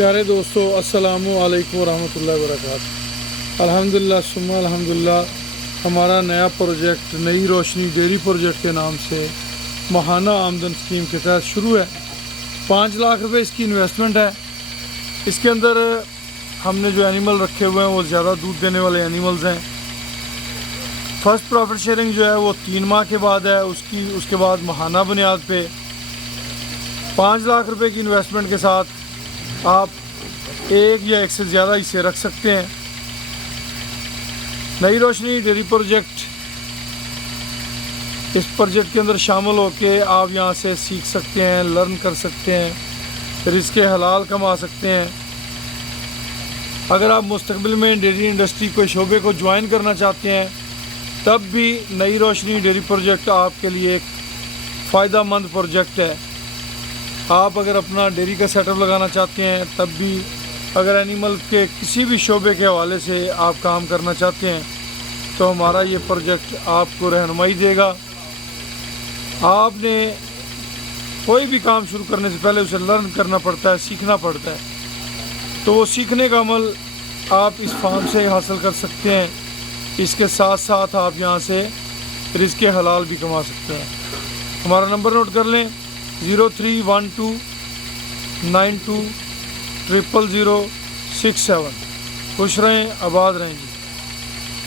پیارے دوستو السلام علیکم ورحمۃ اللہ وبرکاتہ۔ الحمدللہ ثم الحمدللہ ہمارا نیا پروجیکٹ نئی روشنی ڈیری پروجیکٹ کے نام سے ماہانہ آمدن اسکیم کے تحت شروع ہے۔ 5 لاکھ روپے اس کی انویسٹمنٹ ہے۔ اس کے اندر ہم نے جو اینیمل رکھے ہوئے ہیں وہ زیادہ دودھ دینے والے اینیملز ہیں۔ فرسٹ پروفٹ شیئرنگ جو ہے وہ 3 ماہ کے بعد ہے، اس کے بعد ماہانہ بنیاد پہ 5 لاکھ روپے کی انویسٹمنٹ کے ساتھ آپ 1 یا 1 سے زیادہ حصے رکھ سکتے ہیں۔ نئی روشنی ڈیری پروجیکٹ، اس پروجیکٹ کے اندر شامل ہو کے آپ یہاں سے سیکھ سکتے ہیں، لرن کر سکتے ہیں، رزق حلال کما سکتے ہیں۔ اگر آپ مستقبل میں ڈیری انڈسٹری کو شعبے کو جوائن کرنا چاہتے ہیں تب بھی نئی روشنی ڈیری پروجیکٹ آپ کے لیے ایک فائدہ مند پروجیکٹ ہے۔ آپ اگر اپنا ڈیری کا سیٹ اپ لگانا چاہتے ہیں تب بھی، اگر اینیمل کے کسی بھی شعبے کے حوالے سے آپ کام کرنا چاہتے ہیں تو ہمارا یہ پروجیکٹ آپ کو رہنمائی دے گا۔ آپ نے کوئی بھی کام شروع کرنے سے پہلے اسے لرن کرنا پڑتا ہے، سیکھنا پڑتا ہے، تو وہ سیکھنے کا عمل آپ اس فارم سے حاصل کر سکتے ہیں۔ اس کے ساتھ ساتھ آپ یہاں سے رزق حلال بھی کما سکتے ہیں۔ ہمارا نمبر نوٹ کر لیں، 0312 92 00067۔ خوش رہیں، آباد رہیں جی۔